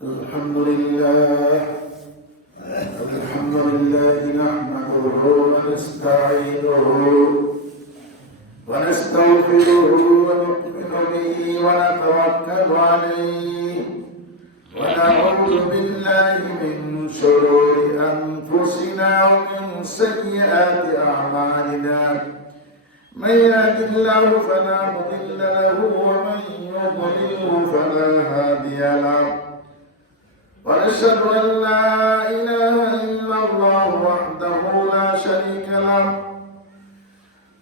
الحمد لله نحمده ونستعينه ونستغفره ونؤمن به ونتوكل عليه ونعوذ بالله من شرور أنفسنا ومن سيئات أعمالنا من يهد الله فلا مضل له ومن يضلل فلا هادي له ونشهد أن لا إله إلا الله وحده لا شريك له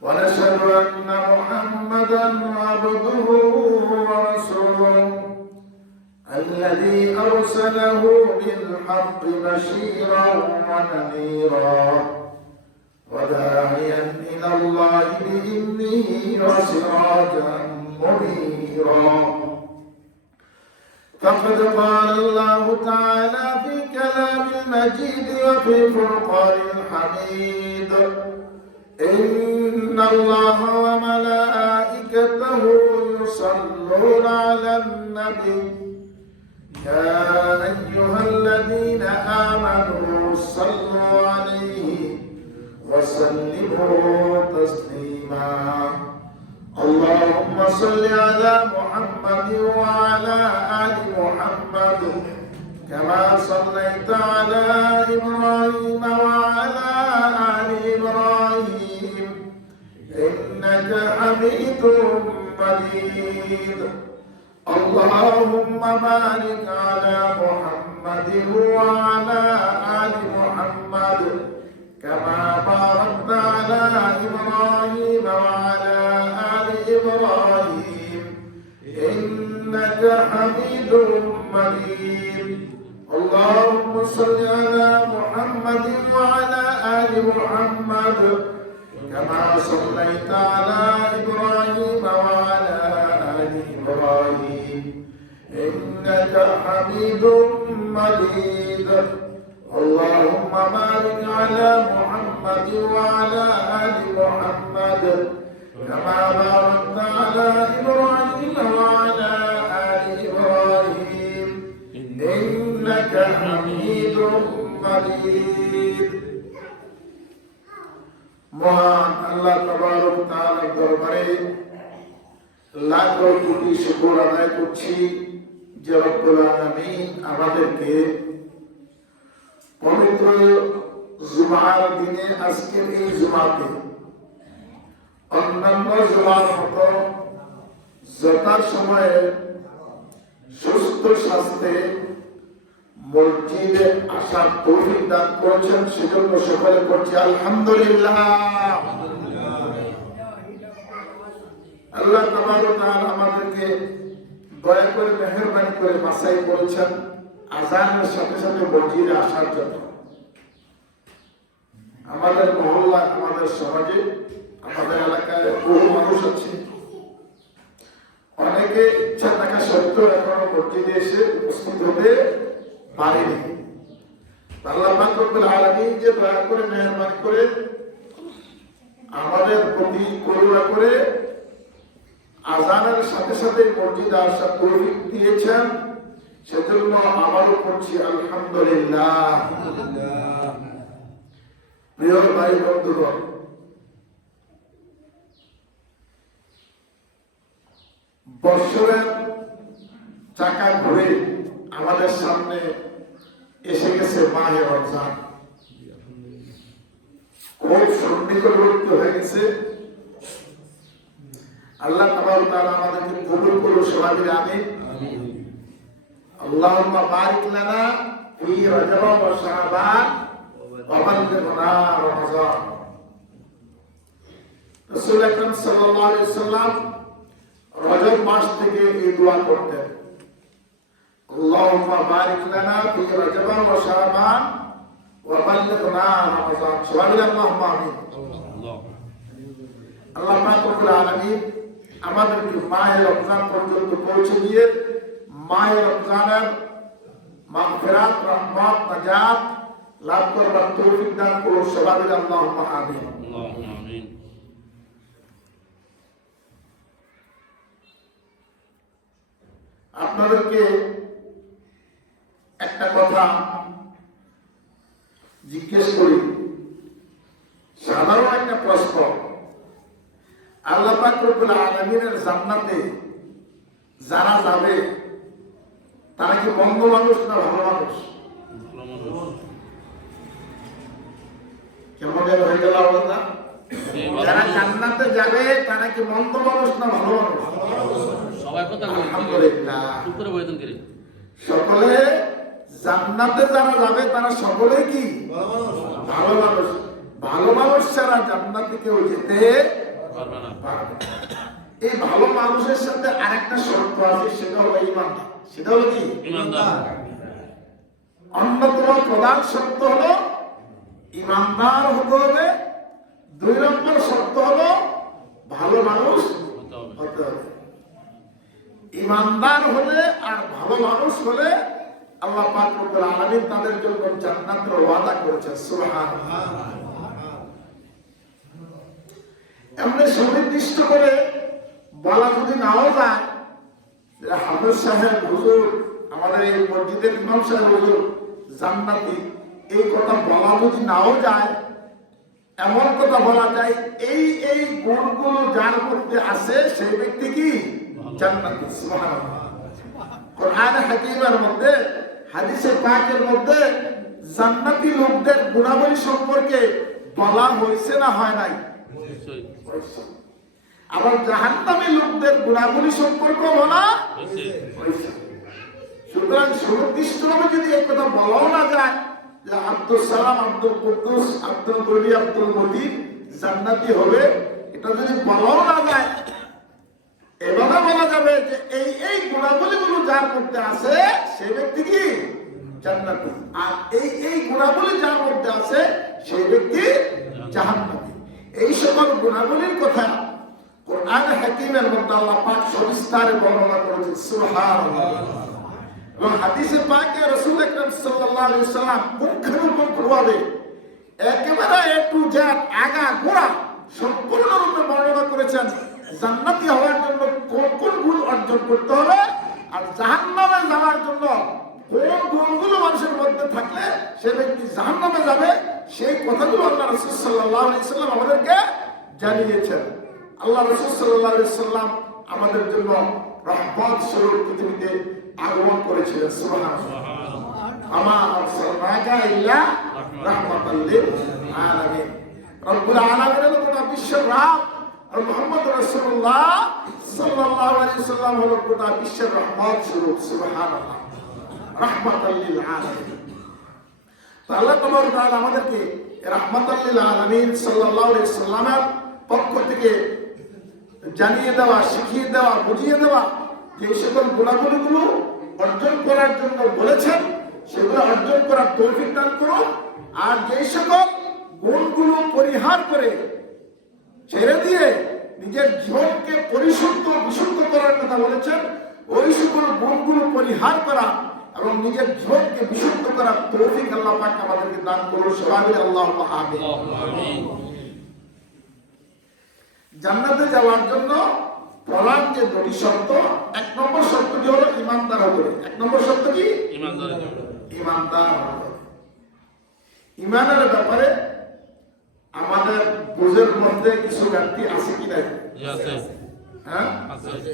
ونشهد أن محمدا عبده ورسوله الذي أرسله بالحق بشيرا ونذيرا وداعيا إلى الله بإذنه وسراجا منيرا فقد قال الله تعالى في كلام المجيد وفي فرقان الحميد إن الله وملائكته يصلون على النبي يا أيها الذين آمنوا صلوا عليه وسلموا تسليما اللهم صل على محمد وعلى آل محمد كما صليت على إبراهيم وعلى آل إبراهيم إنك حميد مجيد اللهم بارك على محمد وعلى آل محمد كما باركت على إبراهيم وعلى آل إبراهيم إنك حميد مجيد اللهم صل على محمد وعلى آل محمد كما صليت على إبراهيم وعلى آل إبراهيم إنك حميد مجيد اللهم بارك على محمد وعلى آل محمد كما باركت على إبراهيم وعلى آل إبراهيم إنك حميد مجيد মহান আল্লাহ তাবারক ওয়া তাআলার দরবারে লাখ কোটি শুকর আদায় করছি যে রব্বুল আলামিন আমাদেরকে পবিত্র জুমার দিনে আজকের এই জুমাতে অন্যান্য জুমার মতো যথার সময়ে সুস্থ স্বাস্থ্যে মসজিদে আসার তৌফিক দান করেছেন সেজন্য সকলে করছি আলহামদুলিল্লাহ। আল্লাহ তাবারক ওয়া তাআলা আমাদেরকে দয়া করে মেহেরবানি করে বাছাই করেছেন আযানের সাথে সাথে মসজিদে আসার জন্য। আমাদের মহল্লা আমাদের সমাজে আমাদের এলাকায় বহু মানুষ আছে, অনেকে ইচ্ছা থাকা সত্ত্বেও এখনো মসজিদে এসে উপস্থিত হতে পারেনি। আল্লাহ পাক রব্বুল আলামিন যে দয়া করে মেহেরবানি করে আমাদের প্রতি করুণা করে আযানের সাথে সাথে মসজিদে আসার তৌফিক দিয়েছেন সেজন্য আমারও করছি আলহামদুলিল্লাহ। প্রিয় ভাই বন্ধুগণ, বৎসরের চাকা ঘুরে আমাদের সামনে এসে গেছে মাহে রমজান, খুব সন্নিকটবর্তী হয়ে গেছে। আল্লাহ তাবারক ওয়া তাআলা আমাদেরকে কবুল করুন সবাই মিলে আমিন। আল্লাহুম্মা বারিক লানা ফি রজব ওয়া শাবান ওয়া বাল্লিগনা রমজান। রাসূল আকরাম সাল্লাল্লাহু আলাইহি ওয়াসাল্লাম রজব মাস থেকে এই দোয়া করতেন, আল্লাহুম্মা বারিক লানা ফি রজব ওয়া শাবান ওয়া বাল্লিগনা রমজান। সবাই মিলে আল্লাহুম্মা আমিন। আল্লাহ পাক রব্বুল আলামিন আমাদেরকে মাহে রমজান পর্যন্ত পৌঁছে দিয়ে মাহে রমজানের মাগফিরাত, রহমত, নাজাত লাভ করবার তৌফিক দান করুন সবাই মিলে আল্লাহুম্মা আমিন। আপনাদেরকে একটা কথা জিজ্ঞেস করি, সাধারণ একটা প্রশ্ন। আল্লাহ পাক রব্বুল আলামিনের জান্নাতে যারা যাবে তারা কি মন্দ মানুষ না ভালো মানুষ? কেমন হয়ে গেল অবস্থা? যারা জান্নাতে যাবে তারা কি মন্দ মানুষ না ভালো মানুষ? সবাই কথা আলহামদুলিল্লাহ, সকলে জান্নাতে যারা যাবে তারা সকলে কি ভালো মানুষ। ভালো মানুষ ছাড়া জান্নাতে কেউ যেতে পারবে না। এই ভালো মানুষের সাথে আরেকটা শর্ত আছে, সেটা হলো ঈমান। সেটা হলো কি? ঈমানদার। অন্যতম প্রধান শর্ত হলো ঈমানদার হতে হবে। 2 নম্বর শর্ত হলো ভালো মানুষ হতে হবে। ঈমানদার হলে আর ভালো মানুষ হলে আল্লাহ পাক রব্বুল আলামিন তাদের জন্য জান্নাতের ওয়াদা করেছেন। সুবহানাল্লাহ। এমনি সুনির্দিষ্ট করে বলা যদি নাও যায়, হাফেজ সাহেব হুজুর, আমাদের এই মসজিদের ইমাম সাহেব হুজুর জান্নাতি, এই কথা বলা যদি নাও যায়, এমন কথা বলা যায় এই এই গুণগুলো যার মধ্যে আছে সেই ব্যক্তি কি জান্নাতি। সুবহানাল্লাহ। কোরআন হাকিমের মধ্যে, হাদিসে পাকের মধ্যে জান্নাতি লোকদের গুণাবলী সম্পর্কে বলা হয়েছে না হয় নাই? আবার জাহান্নামী লোকদের গুণাবলী সম্পর্ক বলা হয়েছে। সুতরাং সুনির্দিষ্টভাবে যদি এই কথা বলাও না যায় যে আব্দুল সালাম, আব্দুল কুদ্দুস, আব্দুল গনি, আব্দুল মতিন জান্নাতি হবে, এটা যদি বলাও না যায়, এভাবে বলা যাবে যে এই এই গুণাবলীগুলো যার মধ্যে আছে সেই ব্যক্তি কি জান্নাতি, আর এই এই গুণাবলী যার মধ্যে আছে সেই ব্যক্তি জাহান্নামী। এই সকল গুণাবলীর কথা কোরআন হাকিমের মধ্যে আল্লাহ পাক সবিস্তারে বর্ণনা করেছেন। সুবহানাল্লাহ। এবং হাদিসে পাকে রাসূল আকরাম সাল্লাল্লাহু আলাইহি ওয়াসাল্লাম পুঙ্খানুপুঙ্খভাবে একেবারে এ টু জেড আগা গোড়া সম্পূর্ণরূপে বর্ণনা করেছেন জান্নাতি হওয়ার জন্য কোন কোন গুণ অর্জন করতে হবে, আর জাহান্নামে যাওয়ার জন্য কোন গুণগুলো মানুষের মধ্যে থাকলে সে ব্যক্তি জাহান্নামে যাবে, সেই কথাগুলো আল্লাহ রাসূল সাল্লাল্লাহু আলাইহি ওয়াসাল্লাম আমাদেরকে জানিয়েছেন। আল্লাহ রাসূল সাল্লাল্লাহু আলাইহি ওয়াসাল্লাম আমাদের জন্য রহমত স্বরূপ পৃথিবীতে আগমন করেছিলেন। সুবহানাল্লাহ। আমা আরসালনাকা ইল্লা রাহমাতাল লিল আলামিন। রব্বুল আলামিনের গোটা বিশ্বের রব আর মুহাম্মদ রাসূলুল্লাহ সাল্লাল্লাহু আলাইহি ওয়াসাল্লাম হলো গোটা বিশ্বের রহমত স্বরূপ। সুবহানাল্লাহ। রাহমাতাল লিল আলামিন। তো আল্লাহ তাবারক ওয়া তাআলা আমাদেরকে রাহমাতাল লিল আলামিন সাল্লাল্লাহু আলাইহি ওয়াসাল্লামের পক্ষ থেকে জানিয়ে দেওয়া, শিখিয়ে দেওয়া, বুঝিয়ে দেওয়া যে সকল গুণাবলীগুলো অর্জন করার জন্য বলেছেন সেগুলো অর্জন করার তৌফিক দান করুন, আর যে সকল গুণগুলো পরিহার করে ছেড়ে দিয়ে নিজের জীবনকে পরিশুদ্ধ বিশুদ্ধ করার কথা বলেছেন, ওই সকল গুণগুলো পরিহার করা এবং নিজের জীবনকে বিশুদ্ধ করার তৌফিক আল্লাহ পাক আমাদেরকে দান করুন। সবাই বলি আল্লাহুম্মা আমিন। জান্নাতে যাওয়ার জন্য প্রধান যে 2টি শর্ত, 1 নম্বর শর্তটি হলো ঈমানদার হবে। 1 নম্বর শর্ত কি? ঈমানদার। ঈমানের ব্যাপারে আমাদের বুঝের মধ্যে কিছু ঘাটতি আছে কি নাই? হ্যাঁ, আছে।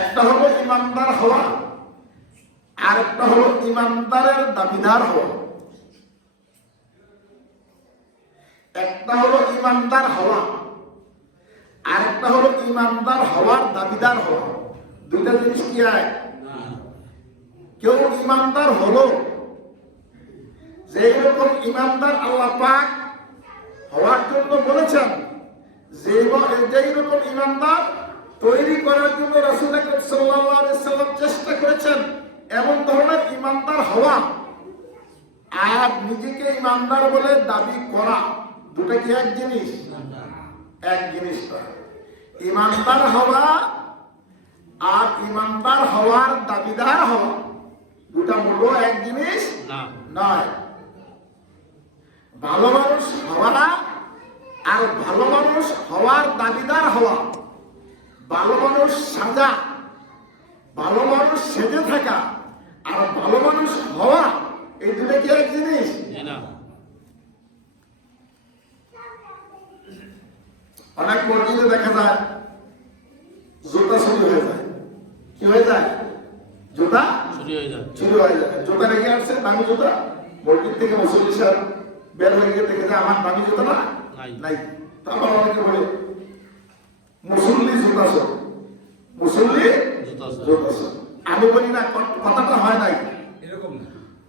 একটা হলো ঈমানদার হওয়া, আর একটা হলো ঈমানদারের দাবিদার হওয়া। একটা হলো ঈমানদার হওয়া, আর একটা হলো ঈমানদার হওয়ার দাবিদার হওয়া। দুইটা জিনিস কি হয়? কেউ ঈমানদার হলো, যেই রকম ঈমানদার আল্লাহ পাক হওয়ার জন্য বলেছেন, যেই রকম ঈমানদার তৈরি করার জন্য রাসূল আকরাম সাল্লাল্লাহু আলাইহি ওয়াসাল্লাম চেষ্টা করেছেন, এমন ধরনের ঈমানদার হওয়া আর নিজেকে ঈমানদার বলে দাবি করা, দুটো কি এক জিনিস? এক জিনিস নয়। ঈমানদার হওয়া আর ঈমানদার হওয়ার দাবিদার হওয়া দুটা মূল্য এক জিনিস নয়। ভালো মানুষ হওয়া আর ভালো মানুষ হওয়ার দাবিদার হওয়া, ভালো মানুষ সাজা, ভালো মানুষ সেজে থাকা আর ভালো মানুষ হওয়া, এই দুটো কি এক জিনিস? অনেক মসজিদে দেখা যায় জুতা চুরি হয়ে যায়। কি হয়ে যায়? জুতা চুরি হয়ে যায়। জুতা রেখে আসছে, দামি জুতা। মসজিদ থেকে মুসল্লি সাহেব বের হয়ে গিয়ে দেখে যায় আমার দামি জুতা না নাই। তারপর অনেকে বলে মুসল্লি জুতা চোর, মুসল্লি জুতা চোর। আমি বলি না, কথাটা হয় নাই এরকম।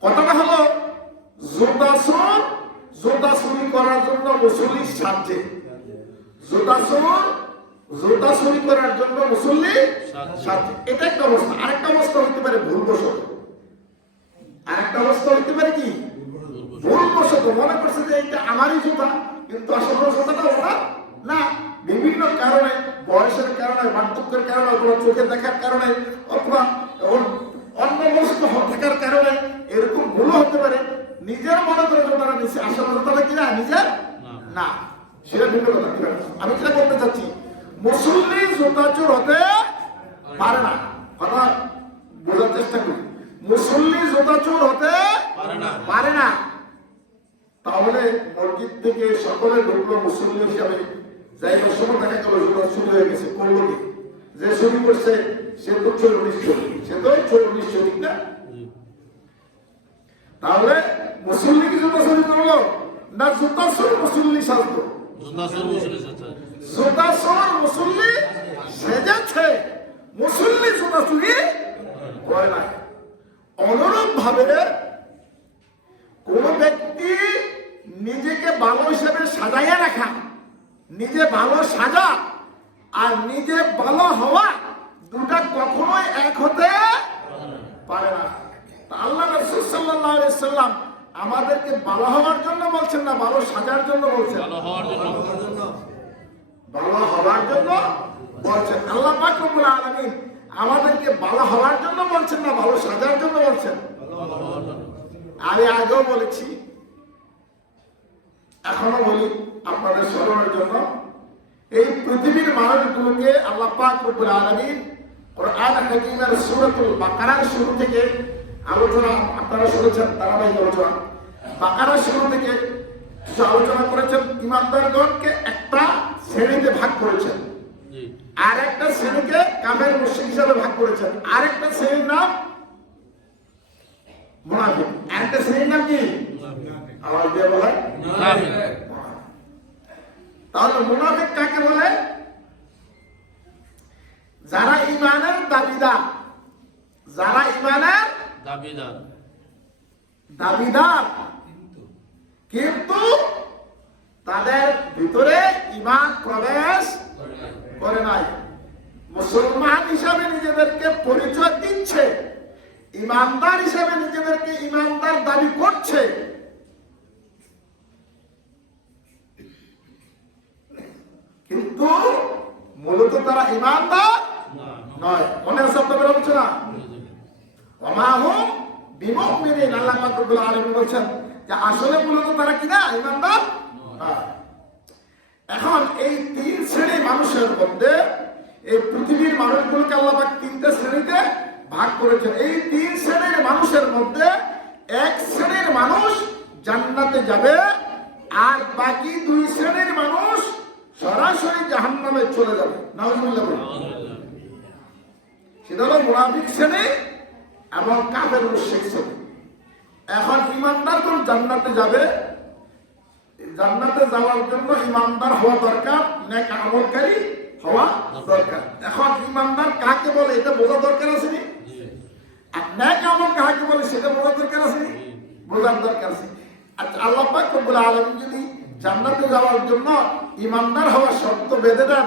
কথাটা হলো জুতা চোর জুতা চুরি করার জন্য মুসল্লি সাজছে, জুতা চোর জুতা চুরি করার জন্য মুসল্লি সাজছে। এটা একটা অবস্থা। আরেকটা অবস্থা হইতে পারে ভুলবশত। আরেকটা অবস্থা হইতে পারে কি ভুলবশত মনে করছে যে এটা আমারই জুতা, কিন্তু আসলে জুতাটা ওটা না। বিভিন্ন কারণে, বয়সের কারণে, বার্ধক্যের কারণে, অথবা চোখে দেখার কারণে, অথবা অন্যমনস্ক থাকার কারণে এরকম ভুলও হতে পারে। নিজের মনে করে জোতাটা নিচ্ছে, আসলে জোতাটা কিনা নিজের না, সেটা ভিন্ন কথা। আমি যেটা বলতে চাচ্ছি, মুসল্লি জুতা চোর হতে পারে না। কথা বোঝার চেষ্টা করি। মুসল্লি জুতা চোর হতে পারে না। তাহলে মসজিদ থেকে সকলে ঢুকলো মুসল্লি হিসাবে, যাইবার সময় দেখা গেল জুতা চুরি হয়ে গেছে। করলো কি? যে চুরি করছে সে তো চোর নিশ্চয়, সে তো চোর নিশ্চয়, ঠিক না? তাহলে মুসল্লি কি জুতা চুরি করলো না জুতা চোর মুসল্লি সাজলো? জুতা চোর মুসল্লি সেজেছে, মুসল্লি জুতা চুরি করে না। অনুরূপ ভাবে কোন ব্যক্তি নিজেকে ভালো হিসেবে সাজাইয়া রাখা, নিজে ভালো সাজা আর নিজে ভালো হওয়া, দুটা কখনোই এক হতে পারে না। আল্লাহ রাসূল সাল্লাল্লাহু আলাইহি সাল্লাম আমাদেরকে ভালো হওয়ার জন্য বলছেন না ভালো সাজার জন্য বলছেন? ভালো হওয়ার জন্য বলছেন। আল্লাহ পাক রব্বুল আলামিন আমাদেরকে ভালো হওয়ার জন্য বলছেন না ভালো সাজার জন্য বলছেন? আমি আগেও বলেছি, এখনো বলি আপনাদের স্মরণের জন্য, এই পৃথিবীর মানুষগুলোকে আল্লাহ পাক রব্বুল আলামিন কোরআন হাকীমের সূরাতুল বাকারার শুরু থেকে আলোচনা আপনারা শুনেছেন, ধারাবাহিক আলোচনা। বাকারার শুরু থেকে আলোচনা করেছেন, ইমানদারগণকে একটা শ্রেণীতে ভাগ করেছেন, আর একটা শ্রেণীকে কাফের মুশরিক হিসাবে ভাগ করেছেন। আরেকটা শ্রেণীর নাম মুনাফিক। আরেকটা শ্রেণীর নাম কি? আওয়াজ দিয়ে বলেন। তাহলে মুনাফিক কাকে বলে? যারা ঈমানের দাবিদার, যারা ঈমানের দাবিদার কিন্তু তাদের ভিতরে ঈমান প্রবেশ করে নাই, মুসলমান হিসাবে নিজেদেরকে পরিচয় দিচ্ছে, ঈমানদার হিসাবে নিজেদেরকে ঈমানদার দাবি করছে, কিন্তু মূলত তারা ঈমানদার নয়। মনে আছে আপনাদের আলোচনা? ওয়া হুম বিমুমিনিন। আল্লাহ পাক রব্বুল আলামিন বলেন যে আসলে মূলত তারা কি না? ঈমানদার না। এখন এই তিন শ্রেণীর মানুষের মধ্যে এই পৃথিবীর মানুষগুলোকে আল্লাহ পাক তিনটা শ্রেণীতে ভাগ করেছেন। এই তিন শ্রেণীর মানুষের মধ্যে এক শ্রেণীর মানুষ জান্নাতে যাবে, আর বাকি দুই শ্রেণীর মানুষ সরাসরি জাহান্নামে চলে যাবে। নাউজুবিল্লাহ। সেটা হলো মুনাফিক শ্রেণী এবং কাফের মুশরিক শ্রেণী। এখন ঈমানদারগণ জান্নাতে যাবে, জান্নাতে যাওয়ার জন্য ঈমানদার হওয়া দরকার, নেক আমলকারী হওয়া দরকার। এখন ঈমানদার কাকে বলে এটা বোঝা দরকার আছে নি? আর নেক আমল কাকে বলে সেটা বোঝা দরকার আছে নি? বোঝার দরকার আছে। আচ্ছা, আল্লাহ পাক রব্বুল আলামিন যদি জান্নাতে যাওয়ার জন্য ঈমানদার হওয়ার শর্ত বেঁধে দেন,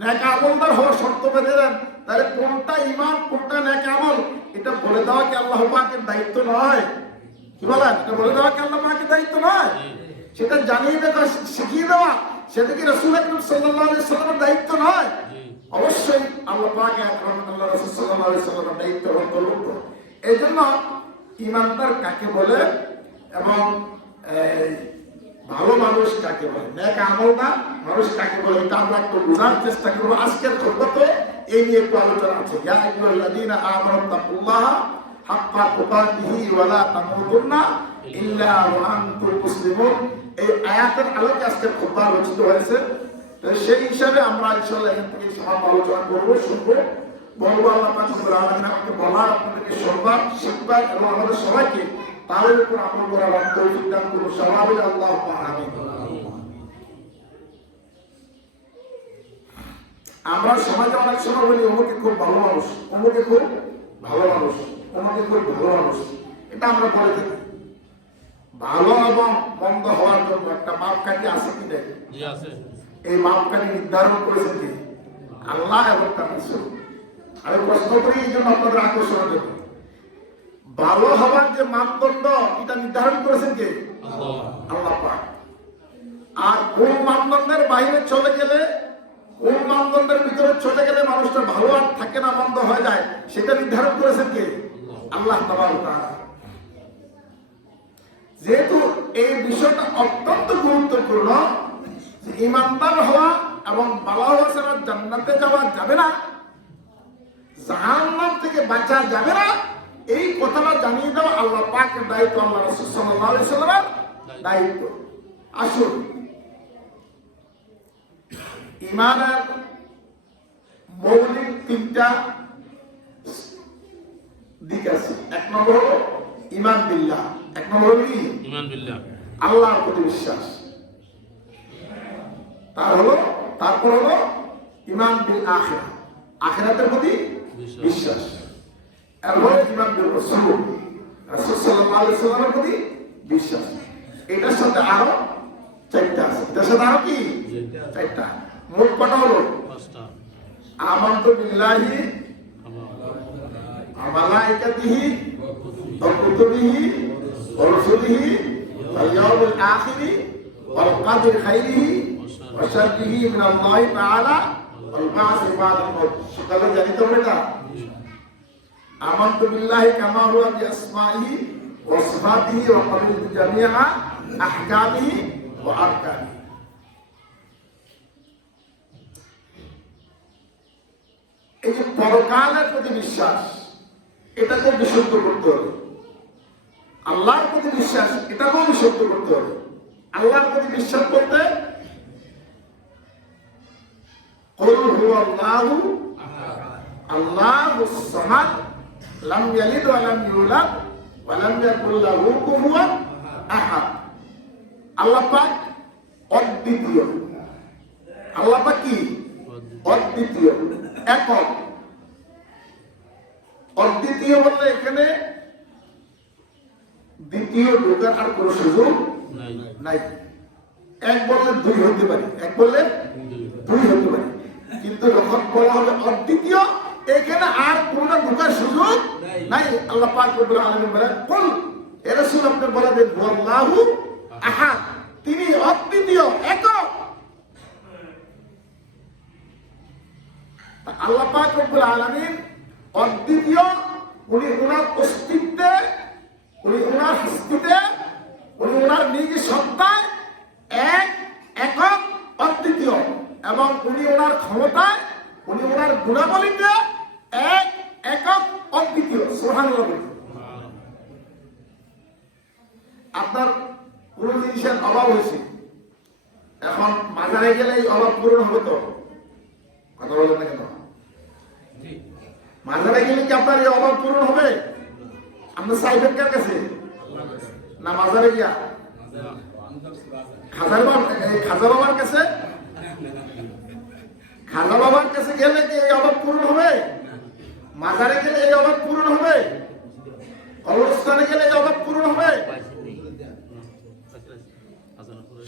নেক আমলদার হওয়ার শর্ত বেঁধে দেন, তাহলে কোনটা ঈমান কোনটা নেক আমল এটা বলে দেওয়া কি আল্লাহ পাকের দায়িত্ব নয়? কি বলেন? এটা বলে দেওয়া কি আল্লাহ পাকের দায়িত্ব নয়? সেটা জানিয়ে দেওয়া, শিখিয়ে দেওয়া, সেটা কি রাসূল আকরাম সাল্লাল্লাহু আলাইহি সাল্লামের দায়িত্ব নয়? অবশ্যই আল্লাহ পাক আকরাম আল্লাহ রাসূল সাল্লাল্লাহু আলাইহি সাল্লামের দায়িত্ব অন্তর্ভুক্ত। এইজন্য ঈমানদার কাকে বলে এবং ভালো মানুষ কাকে বলে, নেক আমলদার মানুষ কাকে বলে, এটা আমরা একটু বোঝার চেষ্টা করব। আজকের খুতবাতে এই নিয়ে একটু আলোচনা আছে। ইয়া আইয়ুহাল্লাযীনা আমানু তাকুল্লাহা হাক্কা তুকাতিহি ওয়া লা তামুতুন্না ইল্লা ওয়া আনতুম মুসলিমুন। এই আয়াতের আলোকে আজকে খুতবা রচিত হয়েছে। সেই হিসাবে আমরা ইনশাআল্লাহ এখান থেকে সামান্য আলোচনা করবো, শুনবো, বলবো। আল্লাহ পাক রব্বুল আলামিন আমাকে বলা, আপনাদেরকে শুনবার, শিখবার এবং আমাদের সবাইকে তার উপর আমল করার তৌফিক দান করুন। সবাই আল্লাহুম্মা আমিন। আমরা সমাজে অনেক সময় বলি অমুকে খুব ভালো মানুষ, অমুকে খুব ভালো মানুষ, অমুকে খুব ভালো মানুষ। এটা আমরা বলে থাকি। ভালো এবং মন্দ হওয়ার জন্য একটা মাপকাঠি আছে কি নেই? এই মাপকাঠি নির্ধারণ করেছেন কি? আল্লাহ এবং তার রাসূল। আমি প্রশ্ন করি এই জন্য আপনাদের আকর্ষণের জন্য, ভালো হওয়ার যে মানদণ্ড এটা নির্ধারণ করেছেন কে? আল্লাহ পাক। আর কোন মানদণ্ডের বাইরে চলে গেলে, কোন মানদণ্ডের ভিতরে চলে গেলে মানুষটা ভালো আর থাকে না, মন্দ হয়ে যায়, সেটা নির্ধারণ করেছেন কে? আল্লাহ তাবারক ওয়া তাআলা। যেহেতু এই বিষয়টা অত্যন্ত গুরুত্বপূর্ণ, যে ঈমানদার হওয়া এবং ভালো হওয়া ছাড়া জান্নাতে যাওয়া যাবে না, জাহান্নাম থেকে বাঁচা যাবে না, এই কথাটা জানিয়ে দেওয়া আল্লাহ পাকের দায়িত্ব, আল্লাহ রাসূল সাল্লাল্লাহু আলাইহি সাল্লামের দায়িত্ব। আসুন, ঈমানের মৌলিক তিনটা দিক আছে। এক নম্বর হলো ঈমান বিল্লাহ। এক নম্বর হলো কি? ঈমান বিল্লাহ, আল্লাহর প্রতি বিশ্বাস। তারপর হলো ঈমান বিল আখিরাহ, আখিরাতের প্রতি বিশ্বাস। এরপর ঈমান বিল রাসূল, রাসূল সাল্লাল্লাহু আলাইহি সাল্লামের প্রতি বিশ্বাস। এটার সাথে আরো চারটা আছে। এটার সাথে আরো কি? চারটা। মোট কটা হলো? পাঁচটা। আমানতু বিল্লাহি ওয়া মালাইকাতিহি ওয়া কুতুবিহি ওয়া রাসূলিহি ওয়াল ইয়াউমিল আখিরি ওয়াল কদরি খাইরিহি ওয়া শাররিহি মিনাল্লাহি তাআলা ওয়াল বা'সি বা'দাল মাউত। সকালে জানি তো এটা আমানতু বিল্লাহি কামা হুয়া বিআসমাইহি ওয়া সিফাতিহি ওয়া ক্বাবিলতু জামিআ আহকামিহি ওয়া আরকানিহি। এই যে পরকালের প্রতি বিশ্বাস, এটাকে বিশুদ্ধ করতে হবে। আল্লাহর প্রতি বিশ্বাস, এটাকেও বিশুদ্ধ করতে হবে। আল্লাহর প্রতি বিশ্বাস করতে কুল হুয়াল্লাহু আল্লাহুস সামাদ লাম ইয়ালিদ ওয়া লাম ইউলাদ ওয়া লাম ইয়াকুল লাহু কুফুয়ান আহাদ। আল্লাহ পাক অদ্বিতীয়। আল্লাহ পাক কি? অদ্বিতীয়, একক। অদ্বিতীয় বলতে এখানে দ্বিতীয় ঢোকার আর কোন সুযোগ নাই। এক বললে দুই হতে পারে, এক বললে দুই হতে পারে, কিন্তু যখন বলা হবে অদ্বিতীয়, এখানে আর কোন ঢোকার সুযোগ নাই। আল্লাহ পাক রব্বুল আলামিন বলেন, কুল, এ রাসূল আপনি বলে দেন, আল্লাহু আহাদ, তিনি অদ্বিতীয়, একক। আল্লাহ পাক রব্বুল আলামিন অদ্বিতীয়। উনি ওনার অস্তিত্বে, উনি ওনার হস্তিতে, উনি ওনার নিজ সত্তায় এক, একক, অদ্বিতীয়। এবং উনি ওনার ক্ষমতায়, উনি ওনার গুণাবলীতে এক, একক, অদ্বিতীয়। সুবহানাল্লাহ। আপনার কোন জিনিসের অভাব হয়েছে, এখন মাজারে গেলে এই অভাব পূরণ হবে তো? কথা বলেন না কেন? মাজারে গেলে কি আপনার এই অভাব পূরণ হবে? আপনি চাইবেন কার কাছে? না মাজারে গিয়া খাজা বাবার কাছে? খাজা বাবার কাছে গেলে কি এই অভাব পূরণ হবে? মাজারে গেলে এই অভাব পূরণ হবে? কবরস্থানে গেলে এই অভাব পূরণ হবে?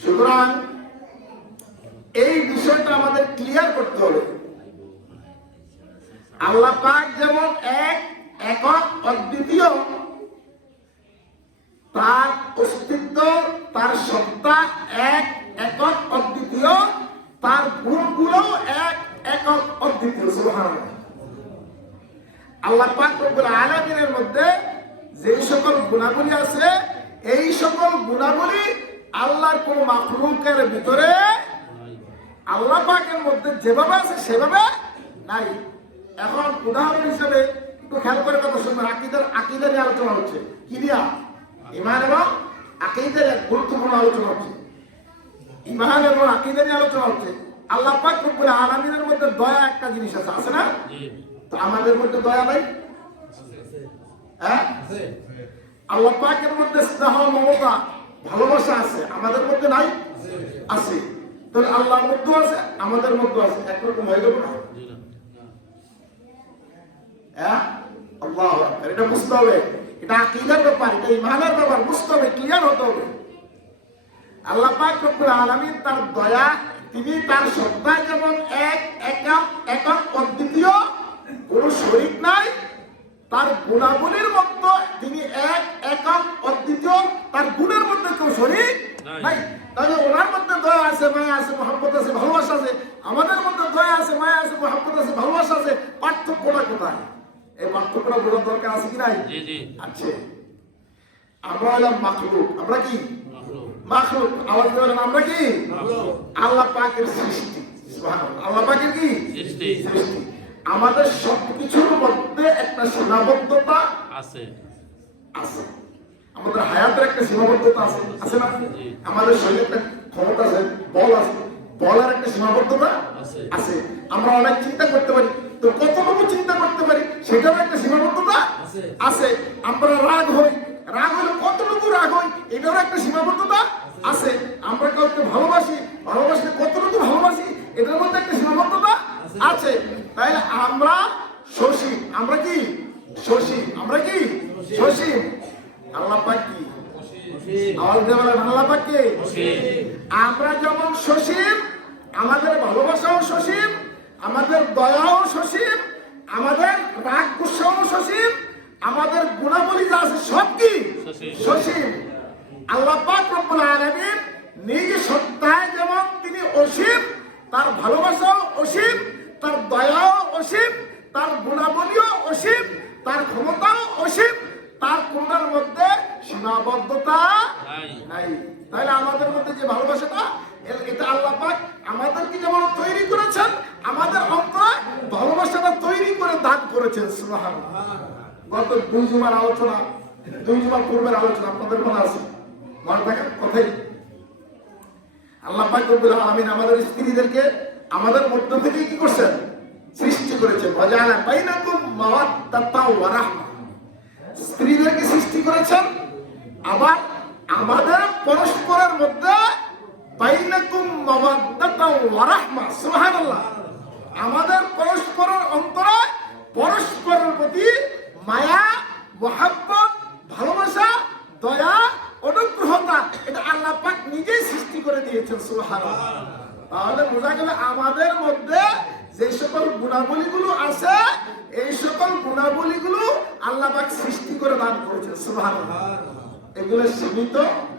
সুতরাং এই বিষয়টা আমাদের ক্লিয়ার করতে হবে। আল্লাহ পাক যেমন এক, একক, অদ্বিতীয়, তার অস্তিত্ব, তার সত্তা এক, একক, অদ্বিতীয়, তার গুণগুলো এক, একক, অদ্বিতীয়। সুবহানাল্লাহ। আল্লাহ পাক রব্বুল আলামিনের মধ্যে যে সকল গুণাবলী আছে, এই সকল গুণাবলী আল্লাহর কোন মাখলুকের ভিতরে, আল্লাহ পাকের মধ্যে যেভাবে আছে সেভাবে নাই। এখন উদাহরণ হিসেবে একটু খেয়াল করে কথা শুনবেন, আকীদা নিয়ে আলোচনা হচ্ছে। কি নিয়ে? ঈমান এবং আকীদার এক গুরুত্বপূর্ণ আলোচনা হচ্ছে। ঈমান এবং আকীদা নিয়ে আলোচনা হচ্ছে। আল্লাহ পাক রব্বুল আলামিনের মধ্যে দয়া একটা জিনিস আছে, আছে না? তো আমাদের মধ্যে দয়া নাই? হ্যাঁ, আল্লাহ পাকের মধ্যে স্নেহ, মমতা, ভালোবাসা আছে, আমাদের মধ্যে নাই? আছে। তাহলে আল্লাহর মধ্যে আছে, আমাদের মধ্যে আছে, একরকম হয়ে গেল না? হ্যাঁ, আল্লাহু আকবার। এটা বুঝতে হবে, এটা আকীদার ব্যাপার, এটা ঈমানের ব্যাপার, বুঝতে হবে, ক্লিয়ার হতে হবে। আল্লাহ পাক রব্বুল আলামিন তার দয়া, তিনি তার সত্তায় যেমন একক অদ্বিতীয়, কোনো শরীক নাই। তার গুণাবলীর মধ্যে তিনি একক অদ্বিতীয়, তার গুণের মধ্যে কেউ শরীক নাই। তাহলে ওনার মধ্যে দয়া আছে, মায়া আছে, মহব্বত আছে, ভালোবাসা আছে। আমাদের মধ্যে দয়া আছে, মায়া আছে, মহব্বত আছে, ভালোবাসা আছে। পার্থক্যটা কোথায়? এই পার্থক্যটা বোঝার দরকার আছে কি নাই? আছে। আমরা হলাম মাখলুক। আমরা কি? মাখলুক। আওয়াজ বলেন, আমরা কি? আল্লাহ পাকের সৃষ্টি। সুবহানাল্লাহ। আল্লাহ পাকের কি? সৃষ্টি। আমাদের সবকিছুর মধ্যে একটা সীমাবদ্ধতা আছে। আছে। আমাদের হায়াতের একটা সীমাবদ্ধতা আছে, আছে না? আমাদের শরীরে একটা ক্ষমতা আছে, বল আছে, বলের একটা সীমাবদ্ধতা আছে। আমরা অনেক চিন্তা করতে পারি, তো কতটুকু চিন্তা করতে পারি সেটারও একটা সীমাবদ্ধতা আছে। আমরা রাগ হই, রাগ হলে কতটুকু রাগ হই এটারও একটা সীমাবদ্ধতা আছে। আমরা কাউকে ভালোবাসি, ভালোবাসলে কতটুকু ভালোবাসি এটার মধ্যে একটা সীমাবদ্ধতা আছে। তাহলে আমরা সসীম। আমরা কি? সসীম। আমরা কি? সসীম। আল্লাহ পাক কি? আওয়াজ দিয়ে বলেন, আল্লাহ পাক কি? আমরা যেমন সসীম, আমাদের ভালোবাসাও সসীম, আমাদের দয়াও সসীম, আমাদের রাগ গুসাও সসীম, আমাদের গুণাবলী যা আছে সব কি? সসীম। আল্লাহ পাক রব্বুল আলামিন নিজ সত্তায় যেমন তিনি অসীম, তার ভালোবাসাও অসীম, তার দয়াও অসীম, তার গুণাবলীও অসীম, তার ক্ষমতাও অসীম, তার কোনটার মধ্যে সীমাবদ্ধতা নাই। তাহলে আমাদের মধ্যে যে ভালোবাসাটা, এটা আল্লাহ পাক আমাদেরকে যেমন তৈরি করেছেন, আমাদের অন্তরে ভালোবাসাটা তৈরি করে দান করেছেন। সুবহানাল্লাহ। গত 2 জুমার আলোচনা, 2 জুমা পূর্বের আলোচনা আপনাদের মনে আছে? মনে থাকার কথাই। আল্লাহ পাক রব্বুল আলামিন আমাদের স্ত্রীদেরকে আমাদের মধ্য থেকে কি করছেন? সৃষ্টি করেছেন। ওয়াজাআলা বাইনাকুম মাওয়াদ্দাতাও ওয়া রাহমা। স্ত্রীদেরকে সৃষ্টি করেছেন, আবার আমাদের পরস্পরের মধ্যে বাইনাকুম মাওয়াদ্দাতাও ওয়া রাহমা। সুবহানাল্লাহ। আমাদের পরস্পরের অন্তরে পরস্পরের প্রতি মায়া, মহব্বত, ভালোবাসা, দয়া, অনুগ্রহতা, এটা আল্লাহ পাক নিজেই সৃষ্টি করে দিয়েছেন। সুবহানাল্লাহ। তাহলে বোঝা গেল আমাদের মধ্যে যে সকল গুণাবলীগুলো আছে, এই সকল গুণাবলীগুলো আল্লাহ পাক সৃষ্টি করে দান করেছেন। সুবহানাল্লাহ। এগুলো সীমিত,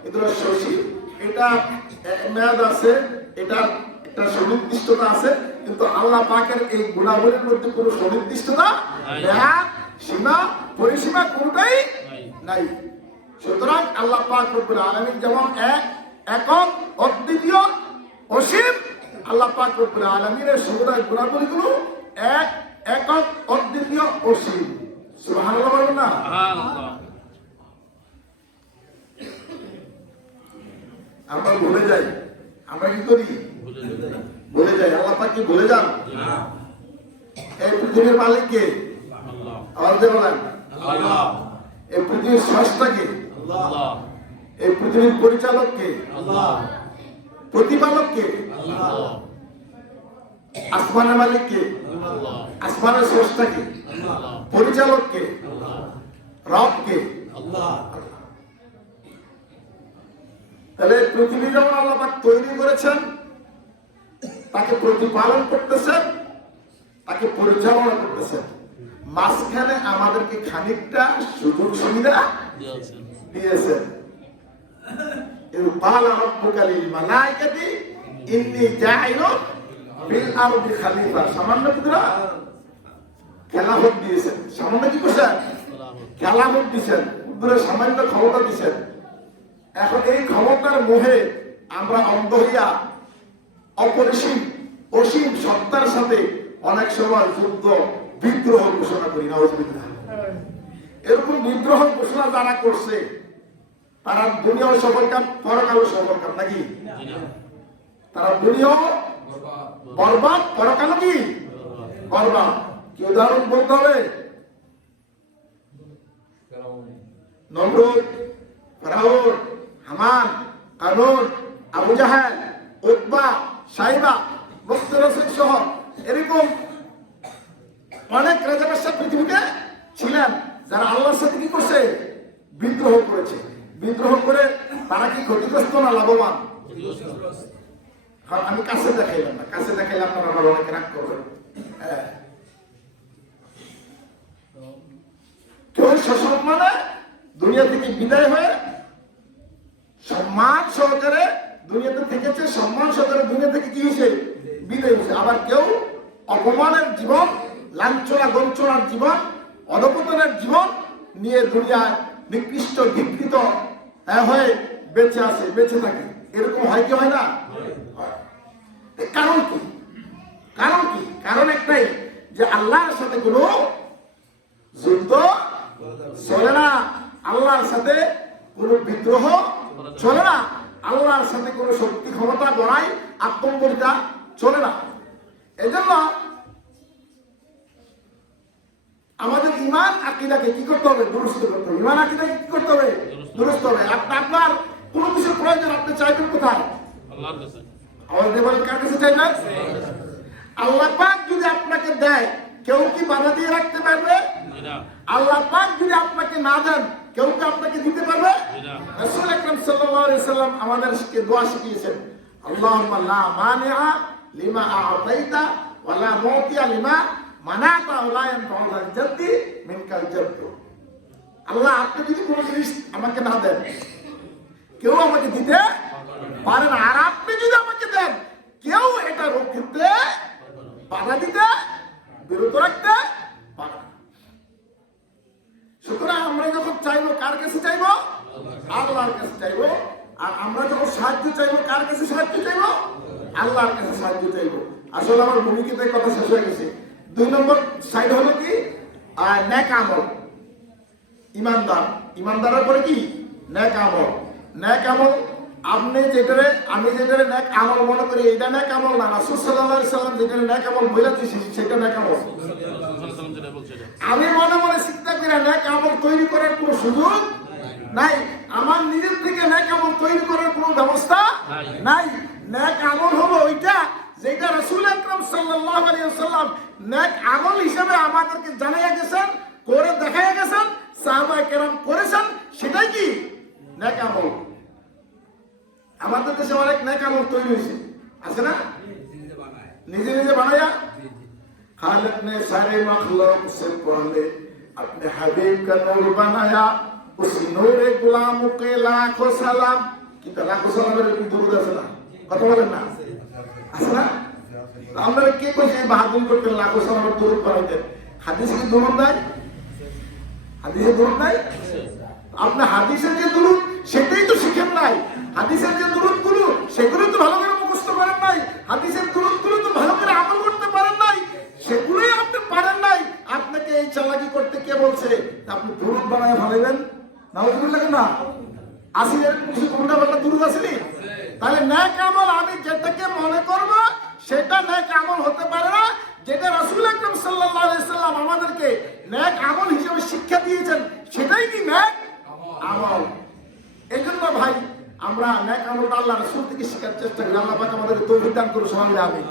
এগুলো সসীম, এটা মেয়াদ আছে, এটা একটা সুনির্দিষ্টতা আছে, কিন্তু আল্লাহ পাকের এই গুণাবলীর মধ্যে কোনো সুনির্দিষ্টতা, মেয়াদ, সীমা, পরিসীমা কোনটাই নাই। সুতরাং আল্লাহ পাক রব্বুল আলামিন যেমন একক অদ্বিতীয় অসীম, আল্লাহ পাক রব্বুল আলামিনের সমুদায় গুণাবলীগুলো একক অদ্বিতীয় অসীম। সুবহানাল্লাহ বলুন না? আমরা ভুলে যাই। আমরা কি করি? ভুলে যাই। আল্লাহ পাক কি ভুলে যান? এই পৃথিবীর মালিক কে? আল্লাহ। আওয়াজ দিয়ে বলেন, আল্লাহ। এই পৃথিবীর স্রষ্টা কে? আল্লাহ। এই পৃথিবীর পরিচালক কে? আল্লাহ। প্রতিপালক কে? আল্লাহ। আসমানের মালিক কে? আল্লাহ। আসমানের স্রষ্টা কে? আল্লাহ। পরিচালক কে? আল্লাহ। রব কে? আল্লাহ। তাহলে পৃথিবী যেমন আল্লাহ পাক তৈরি করেছেন, তাকে প্রতিপালন করতেছেন, তাকে পরিচালনা করতেছেন, মাঝখানে আমাদেরকে খানিকটা সুযোগ সুবিধা দিয়েছেন। ক্বালা রাব্বুকা লিল মালাইকাতি ইন্নী জাইলুন ফিল আরদি খলিফা। সামান্য পুরা খেলাফত দিয়েছেন। সামান্য কি করছেন? খেলাফত দিয়েছেন, পুরো সামান্য ক্ষমতা দিয়েছেন। এখন এই ক্ষমতার মোহে আমরা অন্ধ হইয়া অপরিসীম অসীম সত্তার সাথে অনেক সময় যুদ্ধ বিদ্রোহ ঘোষণা করি। নাউযুবিল্লাহ। এরকম বিদ্রোহ ঘোষণা যারা করছে তারা দুনিয়াও সফল কাম, পরকালও সফল কাম নাকি? তারা দুনিয়াও বরবাদ, পরকালও কি বরবাদ। কি উদাহরণ বলতে হবে? নমরুদ, ফিরআউন, হামান, কারুন, আবু জাহেল, উতবা, সাইবা, মুখতারাসিক সহ এরকম অনেক রাজা পৃথিবীতে ছিলেন যারা আল্লাহর সাথে কি করছে? বিদ্রোহ করেছে। বিদ্রোহ করে তারা কি ক্ষতিগ্রস্ত না লাভবান? আমি কাছে দেখাইলাম না, কাছে দেখাইলাম আপনারা আবার অনেকে রাগ করবেন। কেউ সসম্মানে দুনিয়া থেকে বিদায় হয়ে সম্মান সহকারে দুনিয়াতে থেকেছে, সম্মান সহকারে দুনিয়া থেকে কি হয়েছে? বিদায় হয়েছে। আবার কেউ অপমানের জীবন, লাঞ্ছনা গঞ্চনার জীবন, অধপতনের জীবন নিয়ে দুনিয়ায় নিকৃষ্ট বিকৃত হয়ে বেঁচে আছে, বেঁচে থাকে। এরকম হয় কি হয় না? কারণ কি? কারণ কি? কারণ একটাই, যে আল্লাহর সাথে কোনো যুদ্ধ চলে না, আল্লাহর সাথে কোনো বিদ্রোহ চলে না, আল্লাহর সাথে কোনো শক্তি ক্ষমতা বড়াই আত্মম্বরিতা চলে না। এজন্য আমাদের ইমান আকীদাকে কি করতে হবে? দুরুস্ত করতে হবে। ইমান আকীদাকে কি করতে হবে? দুরুস্ত হবে। আপনার কোনো কিছুর প্রয়োজন আপনি চাইবেন কোথায়? আল্লাহর কাছে। আমাদের বলেন কার কাছে চাইবেন? আল্লাহ পাক যদি আপনাকে দেয়, কেউ কি বাধা দিয়ে রাখতে পারবে? আল্লাহ পাক যদি আপনাকে না দেন, কেউ কি আপনাকে দিতে পারবে? রাসূল আকরাম সাল্লাল্লাহু আলাইহি সাল্লাম আমাদেরকে দোয়া শিখিয়েছেন, আল্লাহুম্মা লা মানিআ লিমা আ'তাইতা ওয়া লা মুতিয়া লিমা মানাতা ওয়া লা ইয়ানফা'ু যাল জাদ্দি মিনকাল জাদ্দু। আল্লাহ, আপনি যদি কোনো জিনিস আমাকে না দেন, কেউ আমাকে দিতে পারে না। আর আপনি যদি আমাকে দেন, কেউ এটা রক্ষিতে বাধা দিতে, বিরত রাখতে পারে না। সুতরাং আমরা যখন চাইবো, কার কাছে চাইবো? আল্লাহর কাছে চাইবো। আর আমরা যখন সাহায্য চাইবো, কার কাছে সাহায্য চাইবো? আল্লাহর কাছে সাহায্য চাইবো। আসলে আমার ভূমিকাতে কথা শেষ হয়ে গেছে। 2 নম্বর সাইড হলো কি? নেক আমল। ইমানদার, ইমানদারের পরে কি? নেক আমল। নেক আমল আপনি যেটারে, আমি যেটারে নেক আমল মনে করি, এটা নেক আমল না। রাসূল সাল্লাল্লাহু আলাইহি সাল্লাম যেটারে নেক আমল বলেছে সেটা নেক আমল। আমি মনে মনে চিন্তা করি নেক আমল তৈরি করার কোনো সুযোগ নাই। আমার নিজের থেকে নেক আমল তৈরি করার কোনো ব্যবস্থা নাই। নেক আমল হলো ওইটা যেটা রাসূল আকরাম সাল্লাল্লাহু আলাইহি ওয়াসাল্লাম নেক আমল হিসেবে আমাদেরকে জানাইয়া গেছেন, করে দেখাইয়া গেছেন, সাহাবায়ে কেরাম করেছেন, সেটাই কি নেক আমল। আমাদের দেশে অনেক নেক আমল তৈরি হয়েছে, আছে না? নিজে নিজে বানায়া। खालिक ने सारे मखलूक से पहले अपने हबीब का नूर बनाया, उस नूर गुलामों के लाखों सलाम। कितना लाखों सलाम मेरे को दूर दस ना, कतो बोले ना, असला? আমরা কে কইছে বাহাদুরি করতে লাখো সালাম দরুদ পড়াইতেন? হাদিসে কি দরুদ নাই? হাদিসে দরুদ নাই? আপনি হাদিসের যে দরুদ সেটাই তো শিখেন নাই। হাদিসের যে দরুদগুলো সেগুলো তো ভালো করে মুখস্থ করেন নাই। হাদিসের দরুদগুলো তো ভালো করে আমল করতে পারেন নাই। সেগুলোই আপনি পারেন নাই। আপনাকে এই চালাকি করতে কে বলছে? আপনি দরুদ বানায় ফেলাইবেন? নাউজুবিল্লাহ না। আসিলের কিছু কোনটা বলটা দরুদ আসেনি? তাহলে নেক আমল আমি যেটাকে মনে করব সেটা নেক আমল হতে পারে না। যেটা রাসূল আকরাম সাল্লাল্লাহু আলাইহি সাল্লাম আমাদেরকে নেক আমল হিসেবে শিক্ষা দিয়েছেন সেটাই কি নেক আমল। এইজন্য ভাই আমরা নেক আমলটা আল্লাহ রাসূল থেকে শেখার চেষ্টা করি। আল্লাহ পাক আমাদেরকে তৌফিক দান করুন, সবাই আমিন।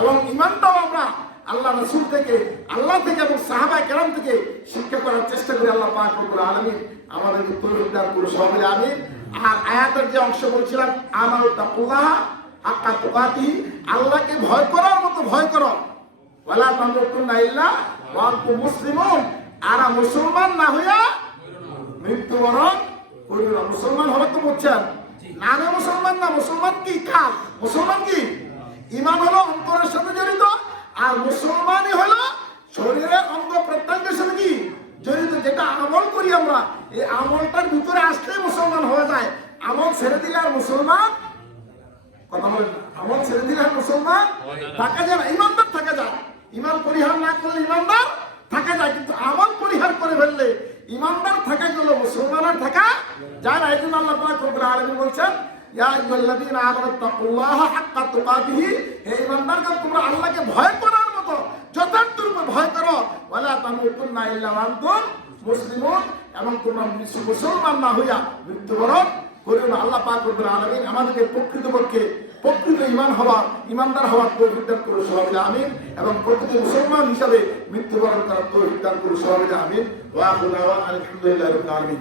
এবং ঈমানটাও আমরা আল্লাহ রাসূল থেকে, আল্লাহ থেকে এবং সাহাবায়ে কেরাম থেকে শিক্ষা করার চেষ্টা করি। আল্লাহ পাক রব্বুল আলামিন আমাদেরকে তৌফিক দান করুন, সবাই আমিন। আর আয়াতের যে অংশ বলছিলাম, আমানু তাকুল্লাহ হাক্কা তুকাতিহি, আল্লাহকে ভয় করার মতো ভয় করো। ওয়ালা তামুতুন্না ইল্লা ওয়া আনতুম মুসলিমুন, আর মুসলমান না হইয়া মৃত্যুবরণ করিও না। মুসলমান হলে তো বুঝছেন, নামে মুসলমান না, মুসলমান কি কাজ? মুসলমান কি? ঈমান হলো অন্তরের সাথে জড়িত, আর মুসলমানই হলো শরীরের অঙ্গ প্রত্যঙ্গের সাথে কি জড়িত। যেটা আমল করি আমরা, এই আমলটার ভিতরে আসলেই মুসলমান হয়ে যায়। আমল ছেড়ে দিলে আর মুসলমান, কথা বলেন, আমল ছেড়ে দিলে আর মুসলমান থাকা যায় না, ইমানদার থাকা যায়। ইমান পরিহার না করলে ইমানদার থাকা যায়, কিন্তু আমল পরিহার করে ফেললে ইমান যায় না। এই জন্য আল্লাহ পাক রব্বুল আলামিন বলছেন, ইয়া আইয়ুহাল্লাযীনা আমানু তাকুল্লাহা হাক্কা তুকাতিহি, হে ঈমানদারগণ তোমরা আল্লাহকে ভয় করার মতো যথার্থ রূপে ভয় করো, ওয়ালা তামুতুন্না ইল্লা ওয়া আনতুম মুসলিমুন, এবং তোমরা মুসলমান না হইয়া মৃত্যুবরণ করিও না। আল্লাহ পাক রব্বুল আলামিন আমাদেরকে প্রকৃত ঈমান হওয়া, ঈমানদার হওয়ার তৌফিক দান করুন, সবাই আমিন। এবং প্রকৃত মুসলমান হিসাবে মৃত্যুবরণ করার তৌফিক দান করুন, সবাই আমিন। ওয়া আখিরু দাওয়ানা আলহামদুলিল্লাহি রাব্বিল আলামিন।